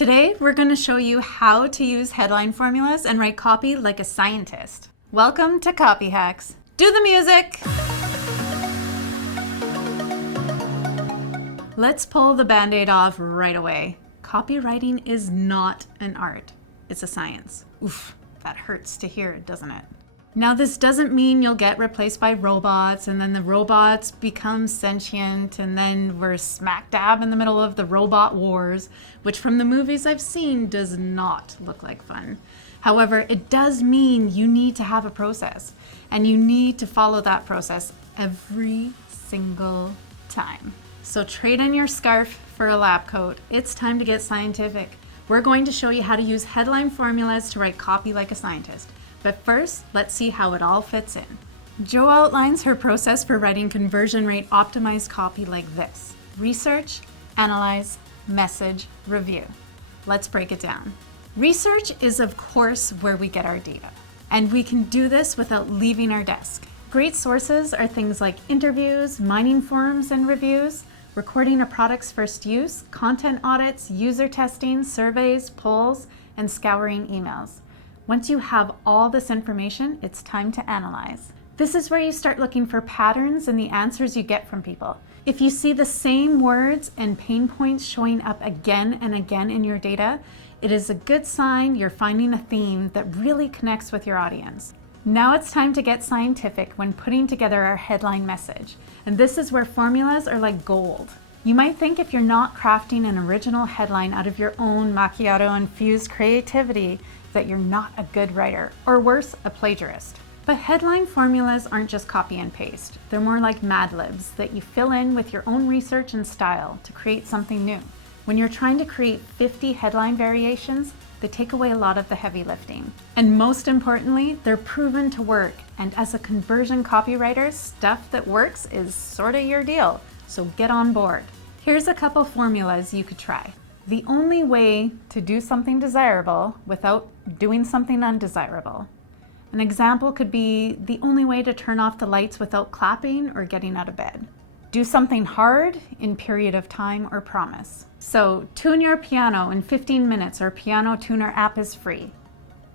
Today, we're going to show you how to use headline formulas and write copy like a scientist. Welcome to Copy Hacks. Do the music! Let's pull the band-aid off right away. Copywriting is not an art. It's a science. Oof, that hurts to hear, doesn't it? Now, this doesn't mean you'll get replaced by robots and then the robots become sentient and then we're smack dab in the middle of the robot wars, which from the movies I've seen does not look like fun. However, it does mean you need to have a process and you need to follow that process every single time. So trade in your scarf for a lab coat. It's time to get scientific. We're going to show you how to use headline formulas to write copy like a scientist. But first, let's see how it all fits in. Jo outlines her process for writing conversion rate optimized copy like this: research, analyze, message, review. Let's break it down. Research is, of course, where we get our data. And we can do this without leaving our desk. Great sources are things like interviews, mining forums and reviews, recording a product's first use, content audits, user testing, surveys, polls, and scouring emails. Once you have all this information, it's time to analyze. This is where you start looking for patterns in the answers you get from people. If you see the same words and pain points showing up again and again in your data, it is a good sign you're finding a theme that really connects with your audience. Now it's time to get scientific when putting together our headline message. And this is where formulas are like gold. You might think if you're not crafting an original headline out of your own macchiato-infused creativity that you're not a good writer, or worse, a plagiarist. But headline formulas aren't just copy and paste. They're more like Mad Libs that you fill in with your own research and style to create something new. When you're trying to create 50 headline variations, they take away a lot of the heavy lifting. And most importantly, they're proven to work. And as a conversion copywriter, stuff that works is sort of your deal. So get on board. Here's a couple formulas you could try. The only way to do something desirable without doing something undesirable. An example could be the only way to turn off the lights without clapping or getting out of bed. Do something hard in period of time or promise. So tune your piano in 15 minutes. Our piano tuner app is free.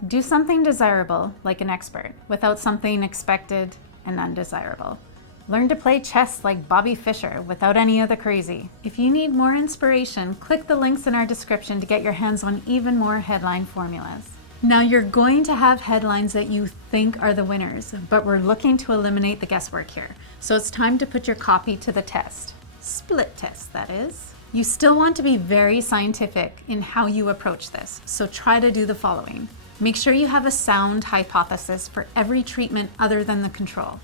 Do something desirable like an expert without something expected and undesirable. Learn to play chess like Bobby Fischer without any of the crazy. If you need more inspiration, click the links in our description to get your hands on even more headline formulas. Now you're going to have headlines that you think are the winners, but we're looking to eliminate the guesswork here. So it's time to put your copy to the test. Split test, that is. You still want to be very scientific in how you approach this, so try to do the following. Make sure you have a sound hypothesis for every treatment other than the control.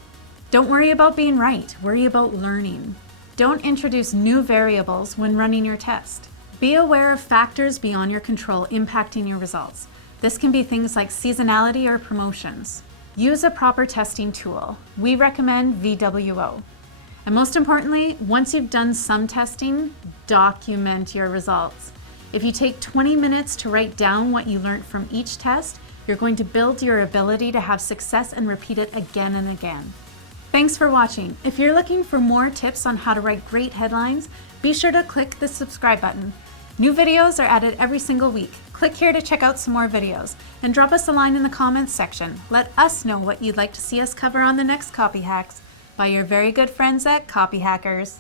Don't worry about being right, worry about learning. Don't introduce new variables when running your test. Be aware of factors beyond your control impacting your results. This can be things like seasonality or promotions. Use a proper testing tool. We recommend VWO. And most importantly, once you've done some testing, document your results. If you take 20 minutes to write down what you learned from each test, you're going to build your ability to have success and repeat it again and again. Thanks for watching. If you're looking for more tips on how to write great headlines, be sure to click the subscribe button. New videos are added every single week. Click here to check out some more videos and drop us a line in the comments section. Let us know what you'd like to see us cover on the next Copy Hacks by your very good friends at Copy Hackers.